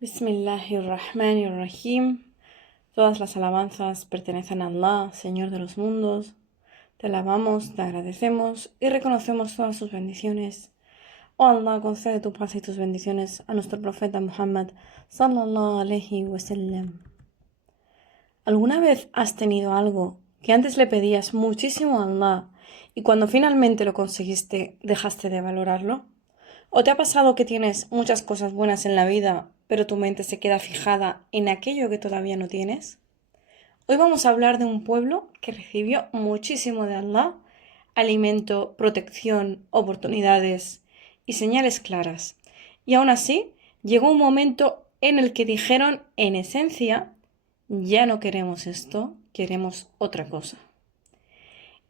Bismillahirrahmanirrahim. Todas las alabanzas pertenecen a Allah, Señor de los mundos. Te alabamos, te agradecemos y reconocemos todas sus bendiciones. Oh Allah, concede tu paz y tus bendiciones a nuestro profeta Muhammad, sallallahu alayhi wa sallam. ¿Alguna vez has tenido algo que antes le pedías muchísimo a Allah y cuando finalmente lo conseguiste dejaste de valorarlo? ¿O te ha pasado que tienes muchas cosas buenas en la vida, pero tu mente se queda fijada en aquello que todavía no tienes? Hoy vamos a hablar de un pueblo que recibió muchísimo de Allah: alimento, protección, oportunidades y señales claras. Y aún así, llegó un momento en el que dijeron, en esencia, ya no queremos esto, queremos otra cosa.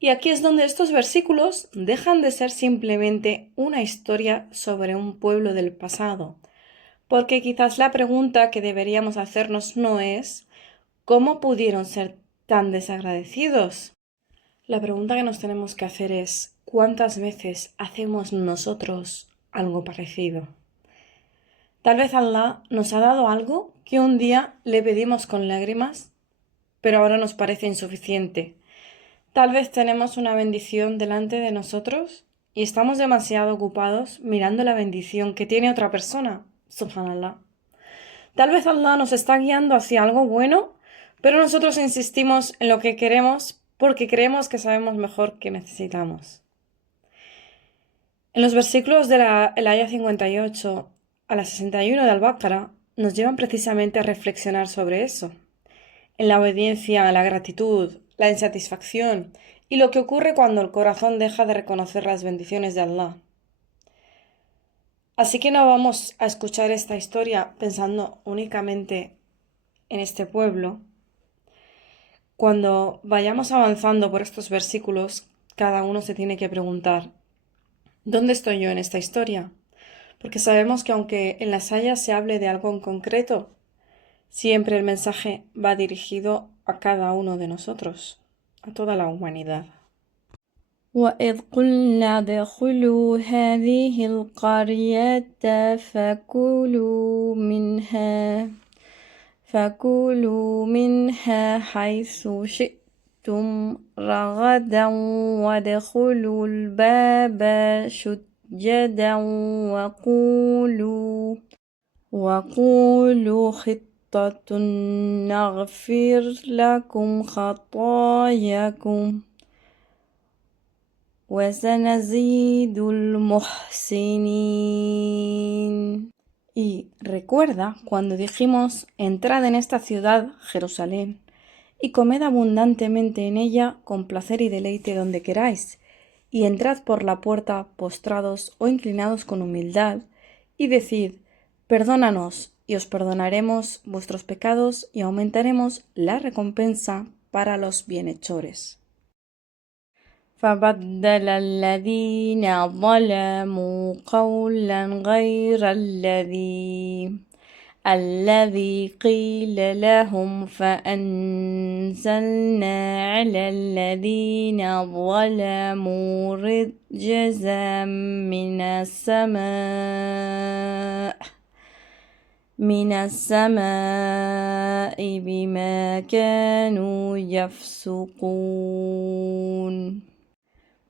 Y aquí es donde estos versículos dejan de ser simplemente una historia sobre un pueblo del pasado, porque quizás la pregunta que deberíamos hacernos no es ¿cómo pudieron ser tan desagradecidos? La pregunta que nos tenemos que hacer es ¿cuántas veces hacemos nosotros algo parecido? Tal vez Allah nos ha dado algo que un día le pedimos con lágrimas, pero ahora nos parece insuficiente. Tal vez tenemos una bendición delante de nosotros y estamos demasiado ocupados mirando la bendición que tiene otra persona. Subhanallah. Tal vez Allah nos está guiando hacia algo bueno, pero nosotros insistimos en lo que queremos porque creemos que sabemos mejor que necesitamos. En los versículos de el Aya 58 a la 61 de Al-Baqarah nos llevan precisamente a reflexionar sobre eso. En la obediencia, la gratitud, la insatisfacción y lo que ocurre cuando el corazón deja de reconocer las bendiciones de Allah. Así que no vamos a escuchar esta historia pensando únicamente en este pueblo. Cuando vayamos avanzando por estos versículos, cada uno se tiene que preguntar, ¿dónde estoy yo en esta historia? Porque sabemos que aunque en las ayas se hable de algo en concreto, siempre el mensaje va dirigido a cada uno de nosotros, a toda la humanidad. وإذ قلنا ادخلوا هذه القرية فكلوا منها حيث شئتم رغدا وادخلوا الباب سجدا وقولوا خطة نغفر لكم خطاياكم وسنزيد المحسنين. Y recuerda cuando dijimos, entrad en esta ciudad, Jerusalén, y comed abundantemente en ella con placer y deleite donde queráis, y entrad por la puerta postrados o inclinados con humildad, y decid, perdónanos, y os perdonaremos vuestros pecados y aumentaremos la recompensa para los bienhechores. فبدل الذين ظلموا قولا غير الذي قيل لهم فأنزلنا على الذين ظلموا رجزا من السماء بما كانوا يفسقون.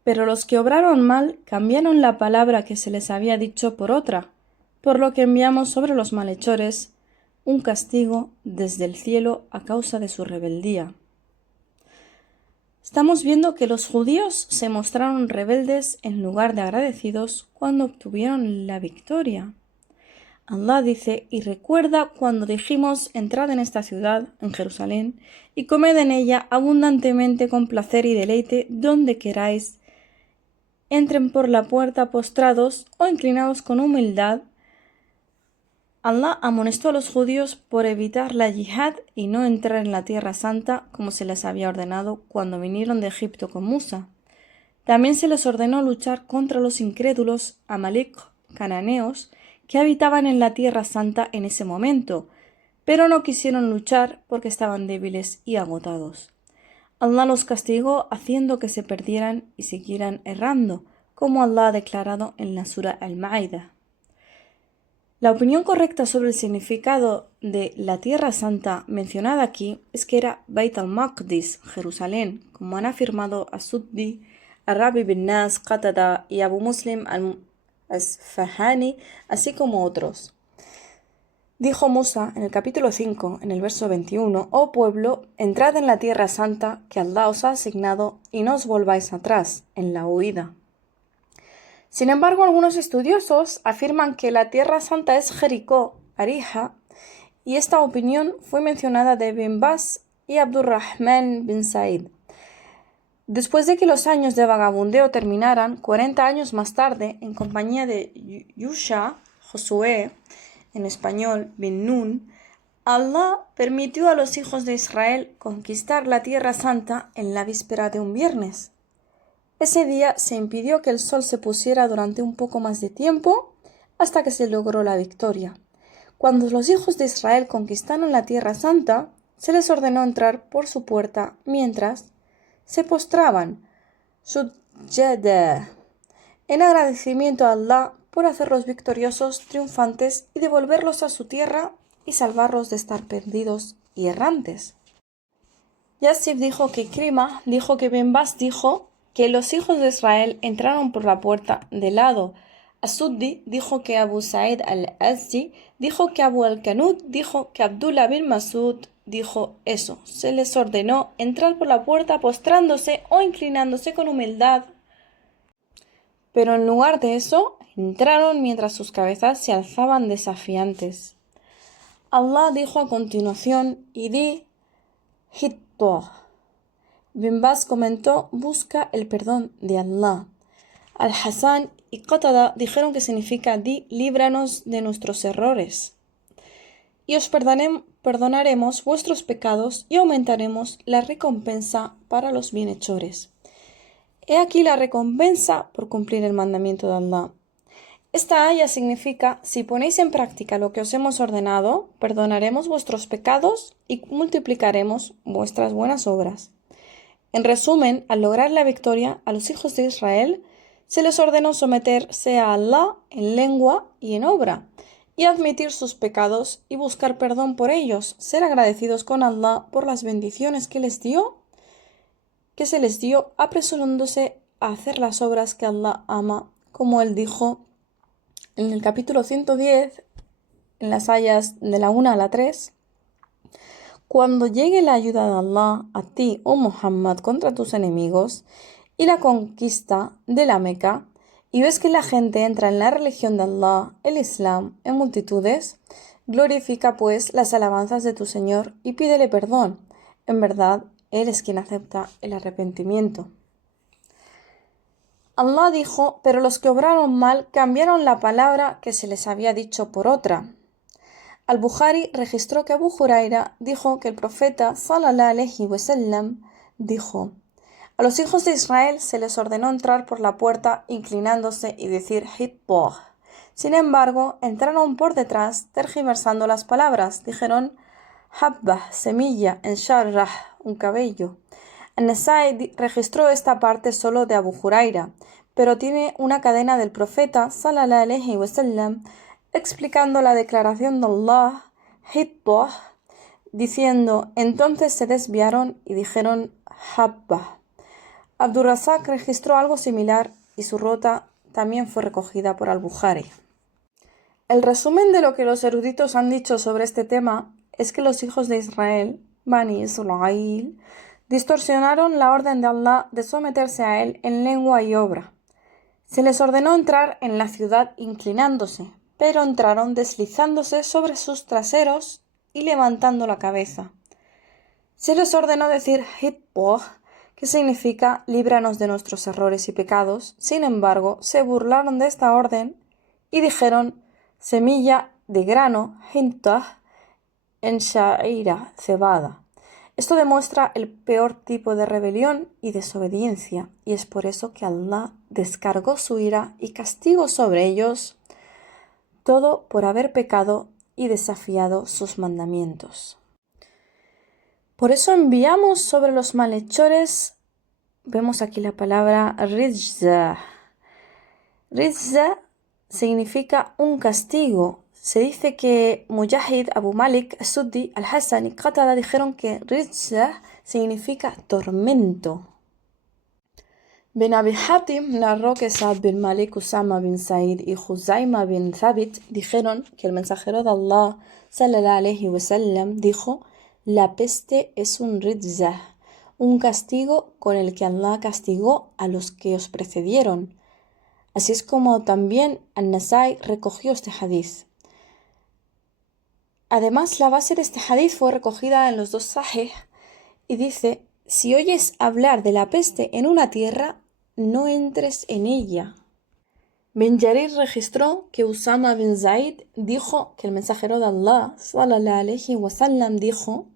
Pero los que obraron mal cambiaron la palabra que se les había dicho por otra, por lo que enviamos sobre los malhechores un castigo desde el cielo a causa de su rebeldía. Estamos viendo que los judíos se mostraron rebeldes en lugar de agradecidos cuando obtuvieron la victoria. Allah dice, y recuerda cuando dijimos, entrad en esta ciudad, en Jerusalén, y comed en ella abundantemente con placer y deleite donde queráis. Entren por la puerta postrados o inclinados con humildad. Allah amonestó a los judíos por evitar la yihad y no entrar en la tierra santa como se les había ordenado cuando vinieron de Egipto con Musa. También se les ordenó luchar contra los incrédulos Amalek, cananeos, que habitaban en la tierra santa en ese momento, pero no quisieron luchar porque estaban débiles y agotados. Allah los castigó haciendo que se perdieran y siguieran errando, como Allah ha declarado en la sura Al-Ma'idah. La opinión correcta sobre el significado de la Tierra Santa mencionada aquí es que era Beit al-Maqdis, Jerusalén, como han afirmado As-Suddi, Ar-Rabi bin Nas, Qatada y Abu Muslim al-Asfahani, así como otros. Dijo Musa en el capítulo 5, en el verso 21, «Oh pueblo, entrad en la Tierra Santa que Allah os ha asignado y no os volváis atrás en la huida». Sin embargo, algunos estudiosos afirman que la Tierra Santa es Jericó, Arija, y esta opinión fue mencionada de Ibn Baz y Abdurrahman bin Said. Después de que los años de vagabundeo terminaran, 40 años más tarde, en compañía de Yusha, Josué, en español, bin Nun, Allah permitió a los hijos de Israel conquistar la Tierra Santa en la víspera de un viernes. Ese día se impidió que el sol se pusiera durante un poco más de tiempo hasta que se logró la victoria. Cuando los hijos de Israel conquistaron la Tierra Santa, se les ordenó entrar por su puerta mientras se postraban, sujada, en agradecimiento a Allah por hacerlos victoriosos, triunfantes y devolverlos a su tierra y salvarlos de estar perdidos y errantes. Yassib dijo que Krima dijo que Ibn Baz dijo que los hijos de Israel entraron por la puerta de lado. As-Suddi dijo que Abu Sa'id al-Azdi dijo que Abu al-Kanud dijo que Abdullah bin Masud dijo eso. Se les ordenó entrar por la puerta postrándose o inclinándose con humildad. Pero en lugar de eso, entraron mientras sus cabezas se alzaban desafiantes. Allah dijo a continuación, y di Hitto. Ibn Baz comentó, busca el perdón de Allah. Al-Hasan y Qatada dijeron que significa di, líbranos de nuestros errores. Y os perdonaremos vuestros pecados y aumentaremos la recompensa para los bienhechores. He aquí la recompensa por cumplir el mandamiento de Allah. Esta aya significa, si ponéis en práctica lo que os hemos ordenado, perdonaremos vuestros pecados y multiplicaremos vuestras buenas obras. En resumen, al lograr la victoria a los hijos de Israel, se les ordenó someterse a Allah en lengua y en obra, y admitir sus pecados y buscar perdón por ellos, ser agradecidos con Allah por las bendiciones que se les dio, apresurándose a hacer las obras que Allah ama, como él dijo en el capítulo 110, en las ayas de la 1 a la 3, cuando llegue la ayuda de Allah a ti, oh Muhammad, contra tus enemigos y la conquista de la Meca, y ves que la gente entra en la religión de Allah, el Islam, en multitudes, glorifica pues las alabanzas de tu Señor y pídele perdón. En verdad, Él es quien acepta el arrepentimiento. Allah dijo, pero los que obraron mal cambiaron la palabra que se les había dicho por otra. Al-Bukhari registró que Abu Huraira dijo que el profeta sallallahu alayhi wa sallam dijo, a los hijos de Israel se les ordenó entrar por la puerta inclinándose y decir Hitboh. Sin embargo, entraron por detrás tergiversando las palabras. Dijeron Habbah, semilla, en Sharrah, un cabello. An-Nasai registró esta parte solo de Abu Huraira, pero tiene una cadena del profeta sallallahu alayhi wa sallam explicando la declaración de Allah, Hitboh, diciendo, entonces se desviaron y dijeron Habbah. Abdurrazak registró algo similar y su ruta también fue recogida por Al-Bukhari. El resumen de lo que los eruditos han dicho sobre este tema es que los hijos de Israel, Bani Israel, distorsionaron la orden de Allah de someterse a él en lengua y obra. Se les ordenó entrar en la ciudad inclinándose, pero entraron deslizándose sobre sus traseros y levantando la cabeza. Se les ordenó decir Hitboh, que significa líbranos de nuestros errores y pecados. Sin embargo, se burlaron de esta orden y dijeron semilla de grano, hintah, en sha'ira, cebada. Esto demuestra el peor tipo de rebelión y desobediencia, y es por eso que Allah descargó su ira y castigo sobre ellos, todo por haber pecado y desafiado sus mandamientos. Por eso enviamos sobre los malhechores, vemos aquí la palabra rizza. Rizza significa un castigo, Se dice que Mujahid, Abu Malik, As-Suddi, Al-Hassan y Qatada dijeron que Rijza significa tormento. Ben Abi Hatim narró que Saad bin Malik, Usama bin Said y Juzayma bin Thabit dijeron que el mensajero de Allah, sallallahu alayhi wa sallam, dijo: la peste es un rijza, un castigo con el que Allah castigó a los que os precedieron. Así es como también An-Nasai recogió este hadiz. Además, la base de este hadiz fue recogida en los dos Sahih y dice: si oyes hablar de la peste en una tierra, no entres en ella. Ben Jarir registró que Usama bin Zaid dijo que el mensajero de Allah, sallallahu alayhi wa sallam, dijo: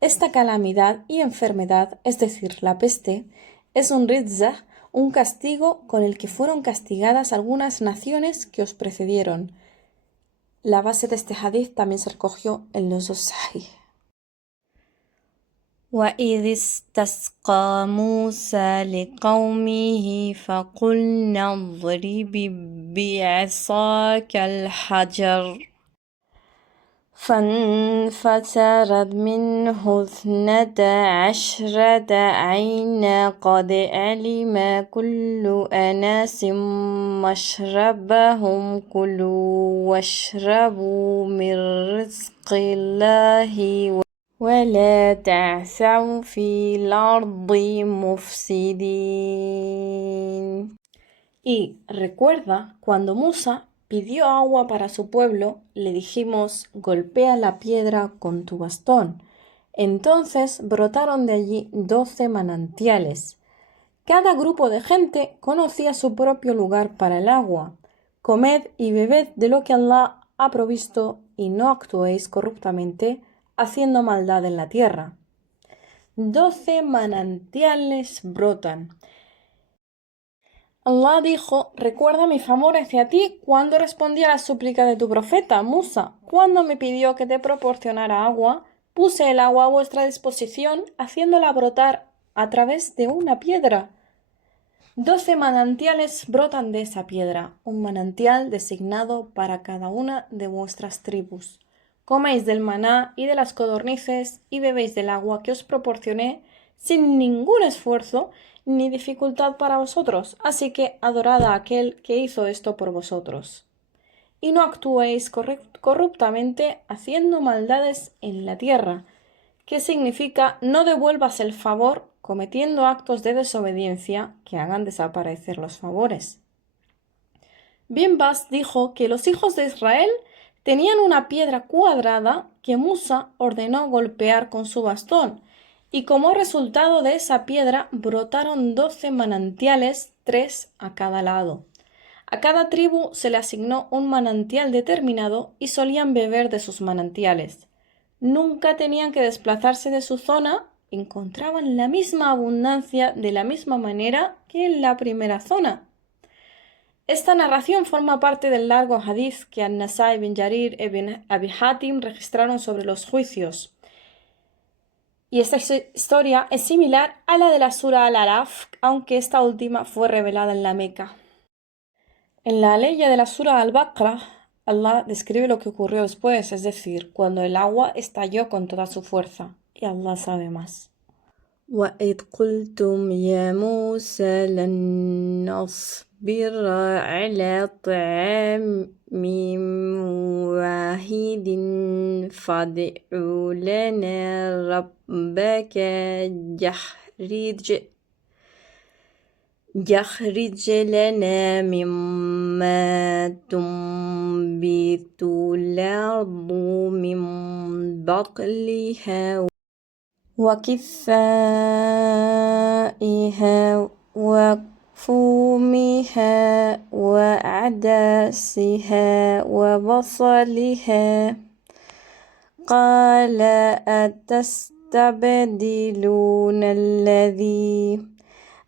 esta calamidad y enfermedad, es decir, la peste, es un rijza, un castigo con el que fueron castigadas algunas naciones que os precedieron. La base de este hadith también se recogió en los dos sahih. وإذ استسقى موسى لقومه فقلنا اضرب بعصاك الحجر فانفجرت منه 12 عينا قد علم كل أناس مشربهم كلوا واشربوا من رزق الله ولا تعثوا في الأرض مفسدين. Y recuerda, cuando Musa pidió agua para su pueblo, le dijimos: golpea la piedra con tu bastón. Entonces brotaron de allí 12 manantiales. Cada grupo de gente conocía su propio lugar para el agua. Comed y bebed de lo que Allah ha provisto y no actuéis corruptamente, haciendo maldad en la tierra. 12 manantiales brotan. Allah dijo: recuerda mi favor hacia ti cuando respondí a la súplica de tu profeta, Musa. Cuando me pidió que te proporcionara agua, puse el agua a vuestra disposición, haciéndola brotar a través de una piedra. 12 manantiales brotan de esa piedra, un manantial designado para cada una de vuestras tribus. Coméis del maná y de las codornices y bebéis del agua que os proporcioné sin ningún esfuerzo ni dificultad para vosotros, así que adorad a aquel que hizo esto por vosotros. Y no actuéis corruptamente haciendo maldades en la tierra, que significa no devuelvas el favor cometiendo actos de desobediencia que hagan desaparecer los favores. Bin Bas dijo que los hijos de Israel tenían una piedra cuadrada que Musa ordenó golpear con su bastón, y como resultado de esa piedra brotaron 12 manantiales, 3 a cada lado. A cada tribu se le asignó un manantial determinado y solían beber de sus manantiales. Nunca tenían que desplazarse de su zona, encontraban la misma abundancia de la misma manera que en la primera zona. Esta narración forma parte del largo hadith que An-Nasai, Ben Jarir y Ben Abi Hatim registraron sobre los juicios. Y esta historia es similar a la de la Sura Al-Araf, aunque esta última fue revelada en la Meca. En la aleya de la Sura Al-Baqarah, Allah describe lo que ocurrió después, es decir, cuando el agua estalló con toda su fuerza, y Allah sabe más. وإذ قلتم يا موسى لن نصبر على طعام واحد فادع لنا ربك يخرج لنا مما تنبت الأرض من بقلها وكثائها وفومها وعدسها وبصلها قال أتستبدلون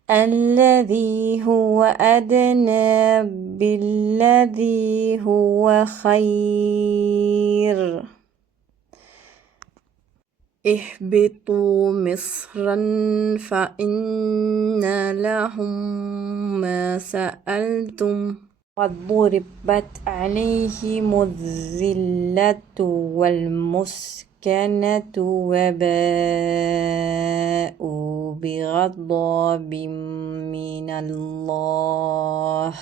الذي هو أدنى بالذي هو خير اهبطوا مصرا فإن لهم ما سألتم وضربت عليهم الذلة والمسكنة وباءوا بغضب من الله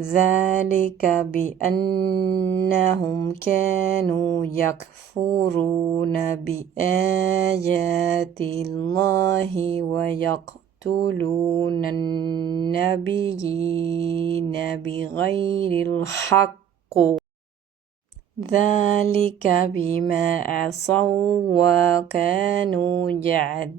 ذلك بأنهم كانوا يكفرون بآيات الله ويقتلون النبيين بغير الحق ذلك بما عصوا وكانوا يعتدون.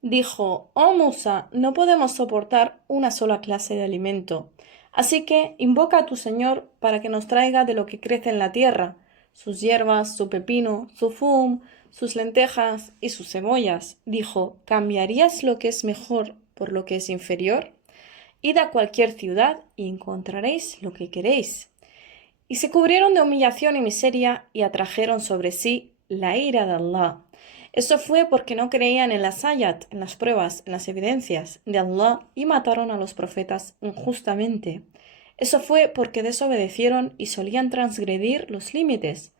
Dijo, oh Musa, no podemos soportar una sola clase de alimento, así que invoca a tu Señor para que nos traiga de lo que crece en la tierra, sus hierbas, su pepino, su fum, sus lentejas y sus cebollas. Dijo, ¿cambiarías lo que es mejor por lo que es inferior? Id a cualquier ciudad y encontraréis lo que queréis. Y se cubrieron de humillación y miseria y atrajeron sobre sí la ira de Allah. Eso fue porque no creían en las ayat, en las pruebas, en las evidencias de Allah y mataron a los profetas injustamente. Eso fue porque desobedecieron y solían transgredir los límites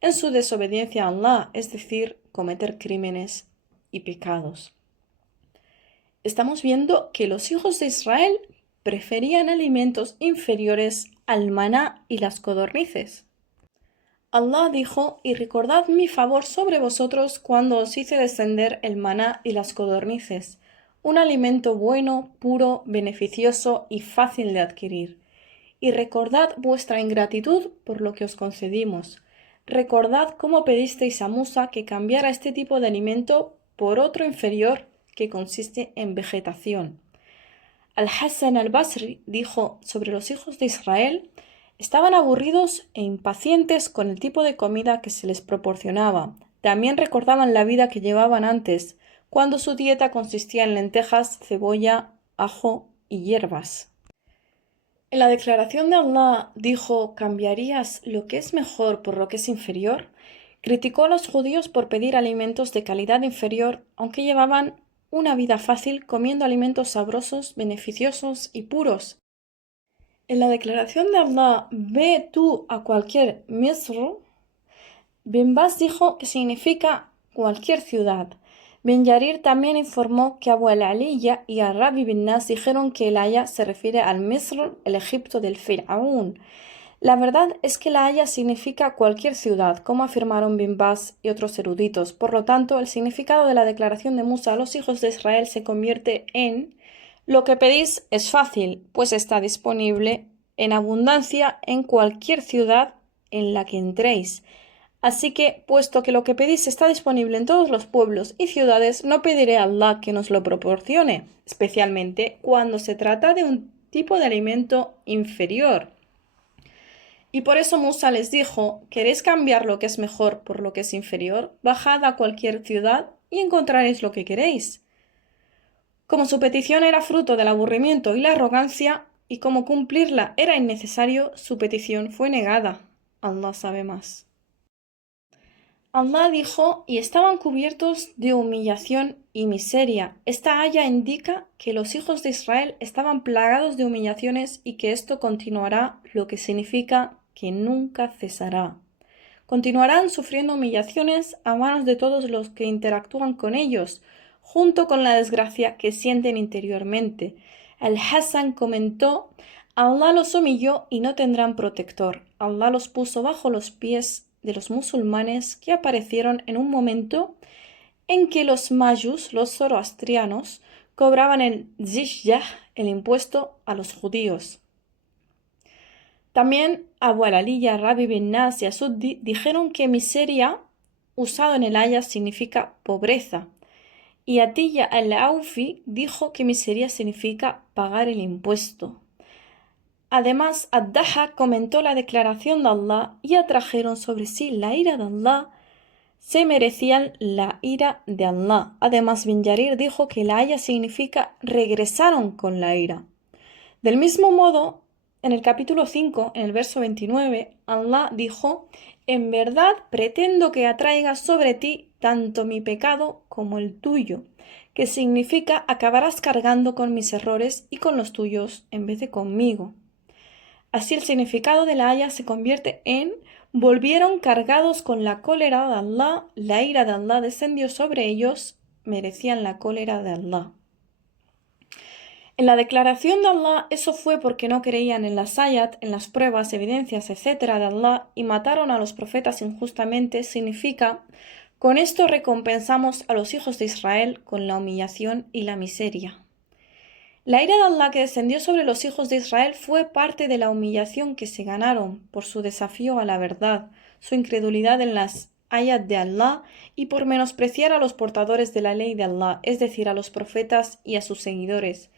en su desobediencia a Allah, es decir, cometer crímenes y pecados. Estamos viendo que los hijos de Israel preferían alimentos inferiores al maná y las codornices. Allah dijo, y recordad mi favor sobre vosotros cuando os hice descender el maná y las codornices, un alimento bueno, puro, beneficioso y fácil de adquirir. Y recordad vuestra ingratitud por lo que os concedimos. Recordad cómo pedisteis a Musa que cambiara este tipo de alimento por otro inferior que consiste en vegetación. Al-Hassan al-Basri dijo sobre los hijos de Israel: estaban aburridos e impacientes con el tipo de comida que se les proporcionaba. También recordaban la vida que llevaban antes, cuando su dieta consistía en lentejas, cebolla, ajo y hierbas. En la declaración de Allah dijo: ¿cambiarías lo que es mejor por lo que es inferior? Criticó a los judíos por pedir alimentos de calidad inferior, aunque llevaban una vida fácil comiendo alimentos sabrosos, beneficiosos y puros. En la declaración de Allah, ve tú a cualquier Misr, Bin Baz dijo que significa cualquier ciudad. Ben Yarir también informó que Abu al-Aliya y Ar-Rabi bin Nas dijeron que el Haya se refiere al Misr, el Egipto del Fir'aún. La verdad es que la Haya significa cualquier ciudad, como afirmaron Bin Baz y otros eruditos. Por lo tanto, el significado de la declaración de Musa a los hijos de Israel se convierte en: lo que pedís es fácil, pues está disponible en abundancia en cualquier ciudad en la que entréis. Así que, puesto que lo que pedís está disponible en todos los pueblos y ciudades, no pediré a Allah que nos lo proporcione, especialmente cuando se trata de un tipo de alimento inferior. Y por eso Musa les dijo: ¿queréis cambiar lo que es mejor por lo que es inferior? Bajad a cualquier ciudad y encontraréis lo que queréis. Como su petición era fruto del aburrimiento y la arrogancia, y como cumplirla era innecesario, su petición fue negada. Allah sabe más. Allah dijo: y estaban cubiertos de humillación y miseria. Esta aya indica que los hijos de Israel estaban plagados de humillaciones y que esto continuará, lo que significa que nunca cesará. Continuarán sufriendo humillaciones a manos de todos los que interactúan con ellos, junto con la desgracia que sienten interiormente. Al-Hassan comentó: Allah los humilló y no tendrán protector. Allah los puso bajo los pies de los musulmanes, que aparecieron en un momento en que los mayus, los zoroastrianos, cobraban el zizyah, el impuesto a los judíos. También Abu al-Aliya, Rabi bin Nas y Asuddi dijeron que miseria, usado en el haya, significa pobreza. Y Atiyya al-Aufi dijo que miseria significa pagar el impuesto. Además, Ad-Daha comentó la declaración de Allah y atrajeron sobre sí la ira de Allah. Se merecían la ira de Allah. Además, Bin Yarir dijo que la haya significa regresaron con la ira. Del mismo modo, en el capítulo 5, en el verso 29, Allah dijo: en verdad pretendo que atraiga sobre ti tanto mi pecado como el tuyo, que significa acabarás cargando con mis errores y con los tuyos en vez de conmigo. Así el significado de la aya se convierte en volvieron cargados con la cólera de Allah, la ira de Allah descendió sobre ellos, merecían la cólera de Allah. En la declaración de Allah, eso fue porque no creían en las ayat, en las pruebas, evidencias, etc. de Allah y mataron a los profetas injustamente, significa, con esto recompensamos a los hijos de Israel con la humillación y la miseria. La ira de Allah que descendió sobre los hijos de Israel fue parte de la humillación que se ganaron por su desafío a la verdad, su incredulidad en las ayat de Allah y por menospreciar a los portadores de la ley de Allah, es decir, a los profetas y a sus seguidores.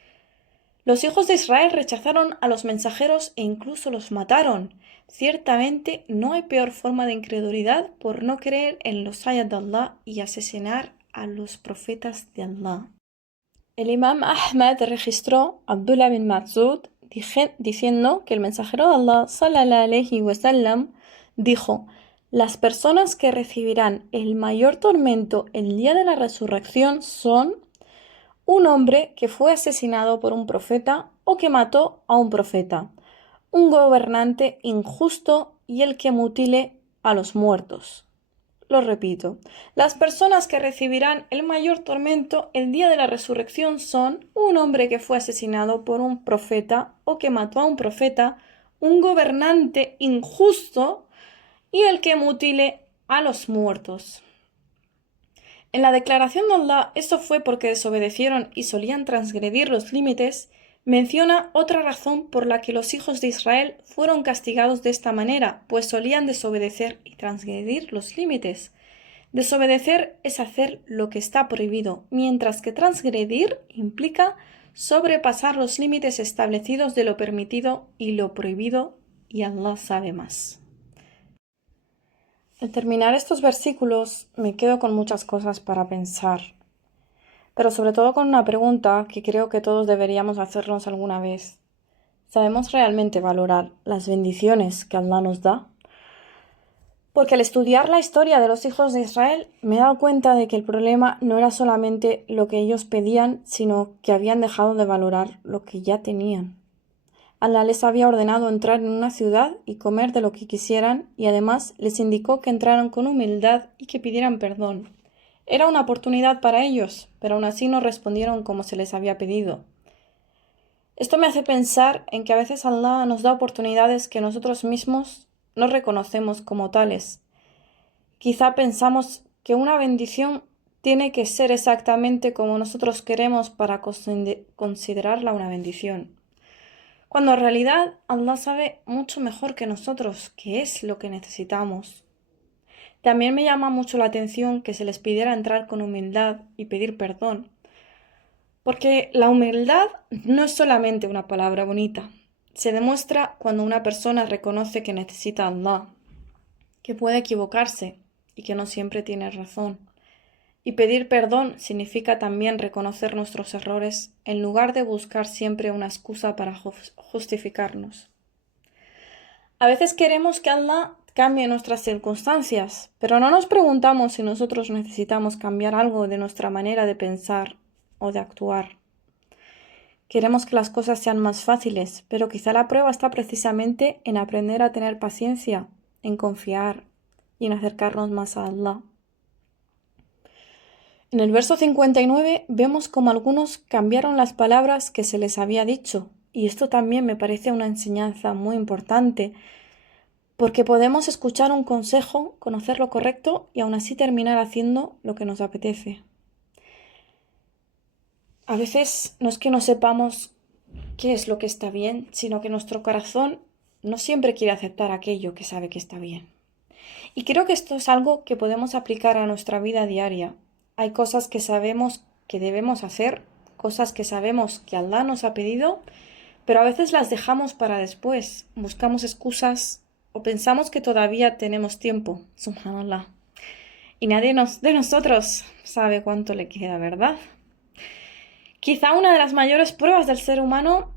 Los hijos de Israel rechazaron a los mensajeros e incluso los mataron. Ciertamente no hay peor forma de incredulidad por no creer en los ayat de Allah y asesinar a los profetas de Allah. El imam Ahmad registró a Abdullah bin Mas'ud diciendo que el mensajero de Allah sallallahu alayhi wa sallam dijo: las personas que recibirán el mayor tormento el día de la resurrección son un hombre que fue asesinado por un profeta o que mató a un profeta, un gobernante injusto y el que mutile a los muertos. Lo repito, las personas que recibirán el mayor tormento el día de la resurrección son un hombre que fue asesinado por un profeta o que mató a un profeta, un gobernante injusto y el que mutile a los muertos. En la declaración de Allah, eso fue porque desobedecieron y solían transgredir los límites, menciona otra razón por la que los hijos de Israel fueron castigados de esta manera, pues solían desobedecer y transgredir los límites. Desobedecer es hacer lo que está prohibido, mientras que transgredir implica sobrepasar los límites establecidos de lo permitido y lo prohibido, y Allah sabe más. Al terminar estos versículos me quedo con muchas cosas para pensar, pero sobre todo con una pregunta que creo que todos deberíamos hacernos alguna vez. ¿Sabemos realmente valorar las bendiciones que Allah nos da? Porque al estudiar la historia de los hijos de Israel me he dado cuenta de que el problema no era solamente lo que ellos pedían, sino que habían dejado de valorar lo que ya tenían. Allah les había ordenado entrar en una ciudad y comer de lo que quisieran y además les indicó que entraran con humildad y que pidieran perdón. Era una oportunidad para ellos, pero aún así no respondieron como se les había pedido. Esto me hace pensar en que a veces Allah nos da oportunidades que nosotros mismos no reconocemos como tales. Quizá pensamos que una bendición tiene que ser exactamente como nosotros queremos para considerarla una bendición, cuando en realidad Allah sabe mucho mejor que nosotros qué es lo que necesitamos. También me llama mucho la atención que se les pidiera entrar con humildad y pedir perdón, porque la humildad no es solamente una palabra bonita. Se demuestra cuando una persona reconoce que necesita a Allah, que puede equivocarse y que no siempre tiene razón. Y pedir perdón significa también reconocer nuestros errores en lugar de buscar siempre una excusa para justificarnos. A veces queremos que Allah cambie nuestras circunstancias, pero no nos preguntamos si nosotros necesitamos cambiar algo de nuestra manera de pensar o de actuar. Queremos que las cosas sean más fáciles, pero quizá la prueba está precisamente en aprender a tener paciencia, en confiar y en acercarnos más a Allah. En el verso 59 vemos cómo algunos cambiaron las palabras que se les había dicho, y esto también me parece una enseñanza muy importante, porque podemos escuchar un consejo, conocer lo correcto y aún así terminar haciendo lo que nos apetece. A veces no es que no sepamos qué es lo que está bien, sino que nuestro corazón no siempre quiere aceptar aquello que sabe que está bien. Y creo que esto es algo que podemos aplicar a nuestra vida diaria. Hay cosas que sabemos que debemos hacer, cosas que sabemos que Allah nos ha pedido, pero a veces las dejamos para después, buscamos excusas o pensamos que todavía tenemos tiempo, subhanallah. Y nadie de nosotros sabe cuánto le queda, ¿verdad? Quizá una de las mayores pruebas del ser humano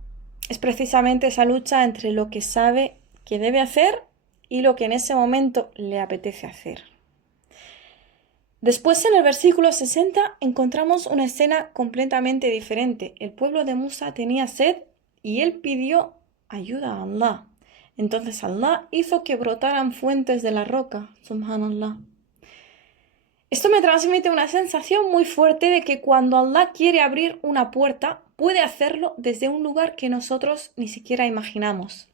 es precisamente esa lucha entre lo que sabe que debe hacer y lo que en ese momento le apetece hacer. Después, en el versículo 60, encontramos una escena completamente diferente. El pueblo de Musa tenía sed y él pidió ayuda a Allah. Entonces Allah hizo que brotaran fuentes de la roca. Subhanallah. Esto me transmite una sensación muy fuerte de que cuando Allah quiere abrir una puerta, puede hacerlo desde un lugar que nosotros ni siquiera imaginamos.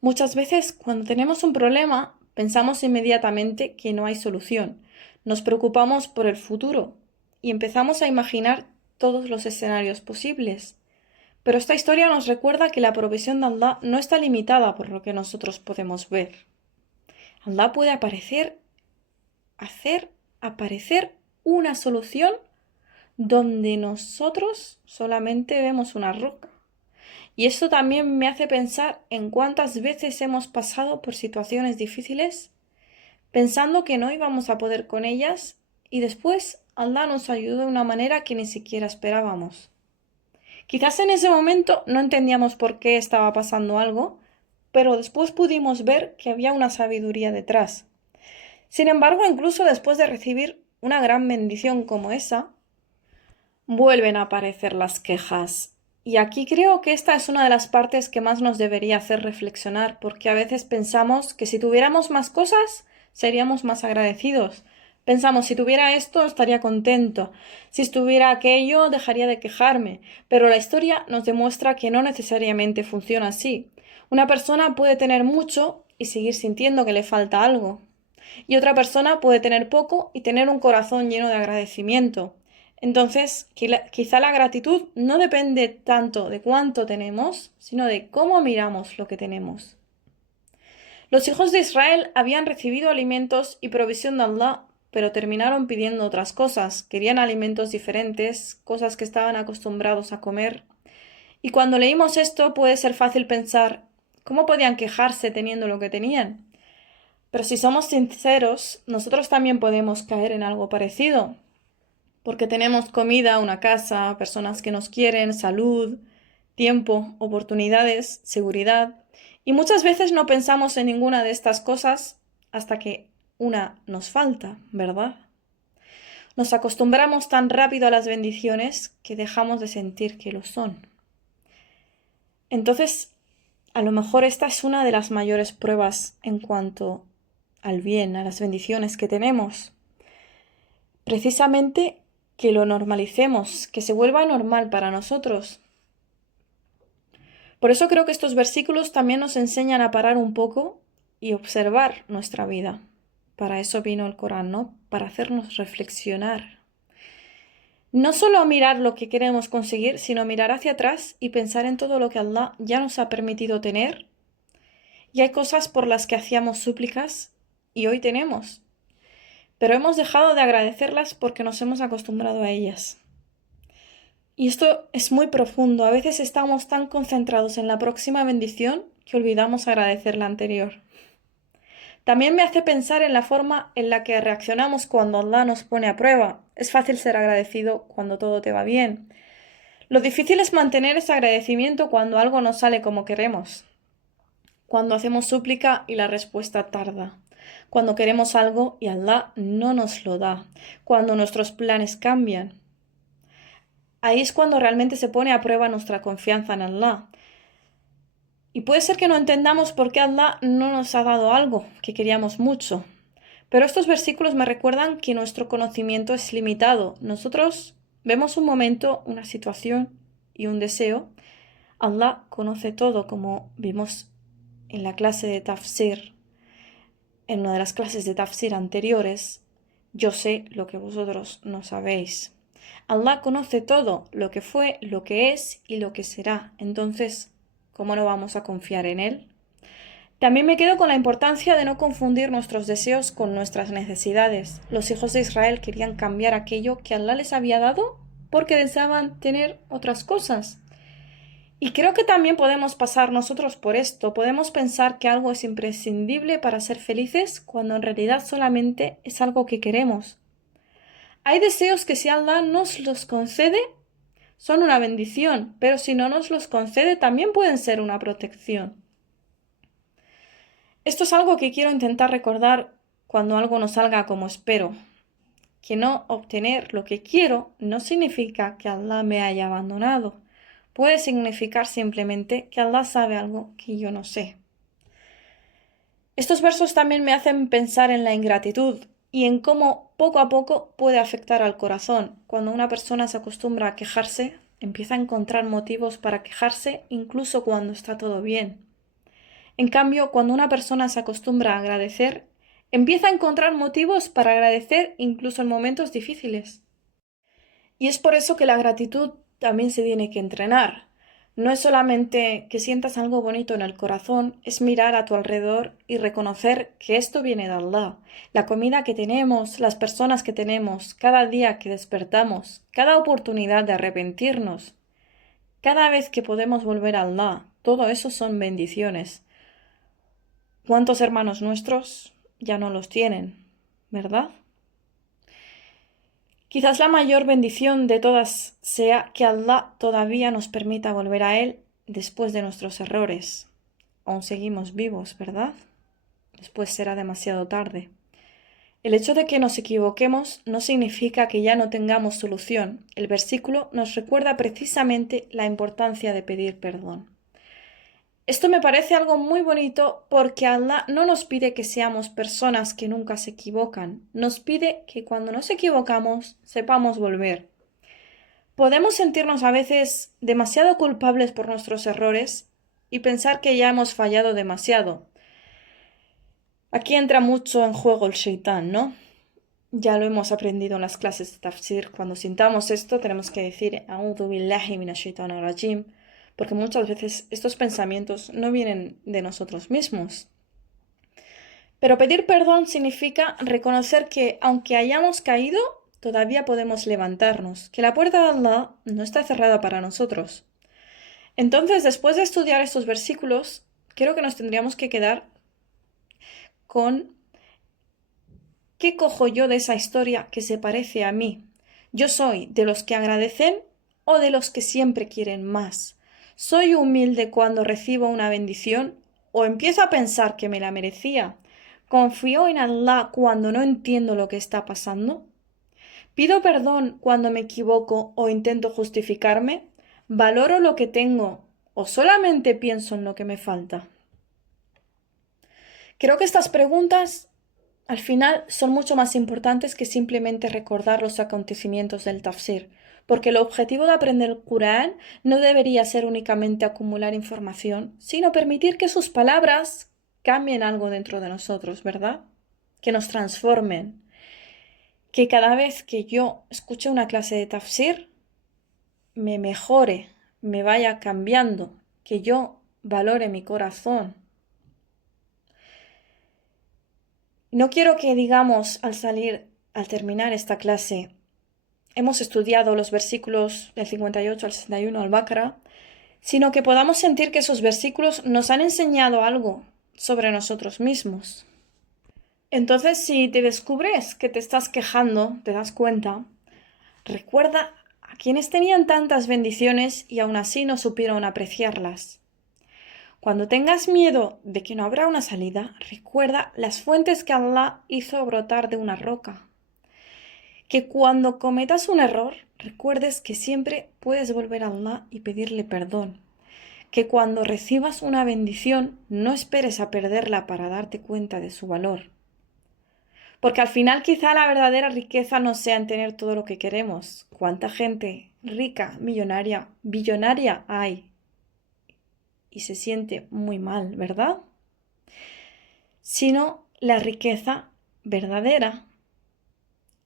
Muchas veces, cuando tenemos un problema, pensamos inmediatamente que no hay solución. Nos preocupamos por el futuro y empezamos a imaginar todos los escenarios posibles. Pero esta historia nos recuerda que la provisión de Allah no está limitada por lo que nosotros podemos ver. Allah puede hacer aparecer una solución donde nosotros solamente vemos una roca. Y esto también me hace pensar en cuántas veces hemos pasado por situaciones difíciles pensando que no íbamos a poder con ellas y después Allah nos ayudó de una manera que ni siquiera esperábamos. Quizás en ese momento no entendíamos por qué estaba pasando algo, pero después pudimos ver que había una sabiduría detrás. Sin embargo, incluso después de recibir una gran bendición como esa, vuelven a aparecer las quejas. Y aquí creo que esta es una de las partes que más nos debería hacer reflexionar, porque a veces pensamos que si tuviéramos más cosas, seríamos más agradecidos. Pensamos, si tuviera esto, estaría contento. Si estuviera aquello, dejaría de quejarme. Pero la historia nos demuestra que no necesariamente funciona así. Una persona puede tener mucho y seguir sintiendo que le falta algo. Y otra persona puede tener poco y tener un corazón lleno de agradecimiento. Entonces, quizá la gratitud no depende tanto de cuánto tenemos, sino de cómo miramos lo que tenemos. Los hijos de Israel habían recibido alimentos y provisión de Allah, pero terminaron pidiendo otras cosas. Querían alimentos diferentes, cosas que estaban acostumbrados a comer. Y cuando leímos esto, puede ser fácil pensar, ¿cómo podían quejarse teniendo lo que tenían? Pero si somos sinceros, nosotros también podemos caer en algo parecido, porque tenemos comida, una casa, personas que nos quieren, salud, tiempo, oportunidades, seguridad, y muchas veces no pensamos en ninguna de estas cosas hasta que una nos falta, ¿verdad? Nos acostumbramos tan rápido a las bendiciones que dejamos de sentir que lo son. Entonces, a lo mejor esta es una de las mayores pruebas en cuanto al bien, a las bendiciones que tenemos. Precisamente que lo normalicemos, que se vuelva normal para nosotros. Por eso creo que estos versículos también nos enseñan a parar un poco y observar nuestra vida. Para eso vino el Corán, ¿no? Para hacernos reflexionar. No solo mirar lo que queremos conseguir, sino mirar hacia atrás y pensar en todo lo que Allah ya nos ha permitido tener. Y hay cosas por las que hacíamos súplicas y hoy tenemos. Pero hemos dejado de agradecerlas porque nos hemos acostumbrado a ellas. Y esto es muy profundo. A veces estamos tan concentrados en la próxima bendición que olvidamos agradecer la anterior. También me hace pensar en la forma en la que reaccionamos cuando Allah nos pone a prueba. Es fácil ser agradecido cuando todo te va bien. Lo difícil es mantener ese agradecimiento cuando algo no sale como queremos. Cuando hacemos súplica y la respuesta tarda. Cuando queremos algo y Allah no nos lo da. Cuando nuestros planes cambian. Ahí es cuando realmente se pone a prueba nuestra confianza en Allah. Y puede ser que no entendamos por qué Allah no nos ha dado algo que queríamos mucho. Pero estos versículos me recuerdan que nuestro conocimiento es limitado. Nosotros vemos un momento, una situación y un deseo. Allah conoce todo, como vimos en la clase de Tafsir, en una de las clases de Tafsir anteriores. Yo sé lo que vosotros no sabéis. Allah conoce todo, lo que fue, lo que es y lo que será. Entonces, ¿cómo no vamos a confiar en Él? También me quedo con la importancia de no confundir nuestros deseos con nuestras necesidades. Los hijos de Israel querían cambiar aquello que Allah les había dado porque deseaban tener otras cosas. Y creo que también podemos pasar nosotros por esto. Podemos pensar que algo es imprescindible para ser felices cuando en realidad solamente es algo que queremos. Hay deseos que si Allah nos los concede, son una bendición, pero si no nos los concede, también pueden ser una protección. Esto es algo que quiero intentar recordar cuando algo no salga como espero. que no obtener lo que quiero no significa que Allah me haya abandonado. Puede significar simplemente que Allah sabe algo que yo no sé. Estos versos también me hacen pensar en la ingratitud y en cómo poco a poco puede afectar al corazón. Cuando una persona se acostumbra a quejarse, empieza a encontrar motivos para quejarse incluso cuando está todo bien. En cambio, cuando una persona se acostumbra a agradecer, empieza a encontrar motivos para agradecer incluso en momentos difíciles. Y es por eso que la gratitud también se tiene que entrenar. No es solamente que sientas algo bonito en el corazón, es mirar a tu alrededor y reconocer que esto viene de Allah. La comida que tenemos, las personas que tenemos, cada día que despertamos, cada oportunidad de arrepentirnos, cada vez que podemos volver a Allah, todo eso son bendiciones. ¿Cuántos hermanos nuestros ya no los tienen, verdad? Quizás la mayor bendición de todas sea que Allah todavía nos permita volver a Él después de nuestros errores. Aún seguimos vivos, ¿verdad? Después será demasiado tarde. El hecho de que nos equivoquemos no significa que ya no tengamos solución. El versículo nos recuerda precisamente la importancia de pedir perdón. Esto me parece algo muy bonito porque Allah no nos pide que seamos personas que nunca se equivocan, nos pide que cuando nos equivocamos sepamos volver. Podemos sentirnos a veces demasiado culpables por nuestros errores y pensar que ya hemos fallado demasiado. Aquí entra mucho en juego el Shaitán, ¿no? Ya lo hemos aprendido en las clases de Tafsir. Cuando sintamos esto tenemos que decir A'udhu billahi minash shaitanir rajim, porque muchas veces estos pensamientos no vienen de nosotros mismos. Pero pedir perdón significa reconocer que aunque hayamos caído, todavía podemos levantarnos, que la puerta de Allah no está cerrada para nosotros. Entonces, después de estudiar estos versículos, creo que nos tendríamos que quedar con ¿qué cojo yo de esa historia que se parece a mí? ¿Yo soy de los que agradecen o de los que siempre quieren más? ¿Soy humilde cuando recibo una bendición o empiezo a pensar que me la merecía? ¿Confío en Allah cuando no entiendo lo que está pasando? ¿Pido perdón cuando me equivoco o intento justificarme? ¿Valoro lo que tengo o solamente pienso en lo que me falta? Creo que estas preguntas al final son mucho más importantes que simplemente recordar los acontecimientos del tafsir, porque el objetivo de aprender el Corán no debería ser únicamente acumular información, sino permitir que sus palabras cambien algo dentro de nosotros, ¿verdad? Que nos transformen. Que cada vez que yo escuche una clase de tafsir, me mejore, me vaya cambiando, que yo valore mi corazón. No quiero que digamos al terminar esta clase, hemos estudiado los versículos del 58 al 61 al Baqara, sino que podamos sentir que esos versículos nos han enseñado algo sobre nosotros mismos. Entonces, si te descubres que te estás quejando, te das cuenta, recuerda a quienes tenían tantas bendiciones y aún así no supieron apreciarlas. Cuando tengas miedo de que no habrá una salida, recuerda las fuentes que Allah hizo brotar de una roca. Que cuando cometas un error, recuerdes que siempre puedes volver a Allah y pedirle perdón. Que cuando recibas una bendición, no esperes a perderla para darte cuenta de su valor. Porque al final quizá la verdadera riqueza no sea en tener todo lo que queremos. ¿Cuánta gente rica, millonaria, billonaria hay? Y se siente muy mal, ¿verdad? Sino la riqueza verdadera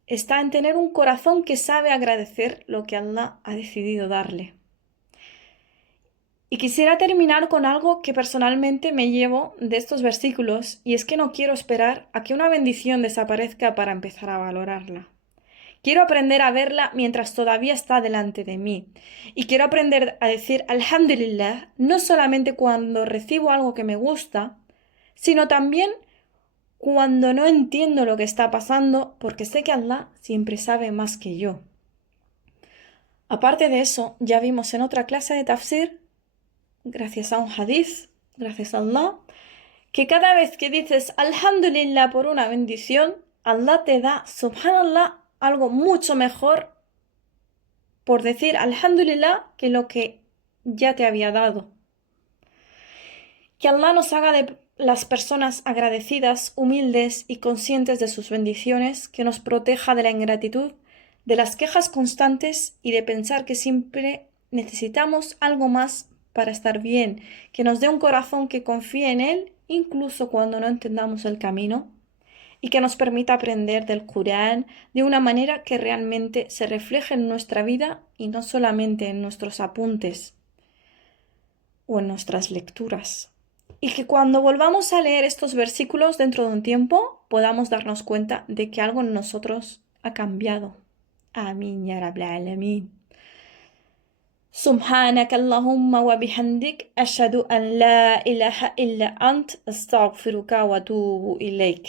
está en tener un corazón que sabe agradecer lo que Allah ha decidido darle. Y quisiera terminar con algo que personalmente me llevo de estos versículos, y es que no quiero esperar a que una bendición desaparezca para empezar a valorarla. Quiero aprender a verla mientras todavía está delante de mí. Y quiero aprender a decir Alhamdulillah no solamente cuando recibo algo que me gusta, sino también cuando no entiendo lo que está pasando, porque sé que Allah siempre sabe más que yo. Aparte de eso, ya vimos en otra clase de tafsir, gracias a un hadith, gracias a Allah, que cada vez que dices Alhamdulillah por una bendición, Allah te da, subhanallah, algo mucho mejor por decir alhamdulillah que lo que ya te había dado. Que Allah nos haga de las personas agradecidas, humildes y conscientes de sus bendiciones, que nos proteja de la ingratitud, de las quejas constantes y de pensar que siempre necesitamos algo más para estar bien, que nos dé un corazón que confíe en Él incluso cuando no entendamos el camino y que nos permita aprender del Corán de una manera que realmente se refleje en nuestra vida y no solamente en nuestros apuntes o en nuestras lecturas. Y que cuando volvamos a leer estos versículos dentro de un tiempo podamos darnos cuenta de que algo en nosotros ha cambiado. Amén, ya Rabbal Alamin. سبحانك اللهم وبحمدك أشهد أن لا إله إلا أنت أستغفرك وأتوب إليك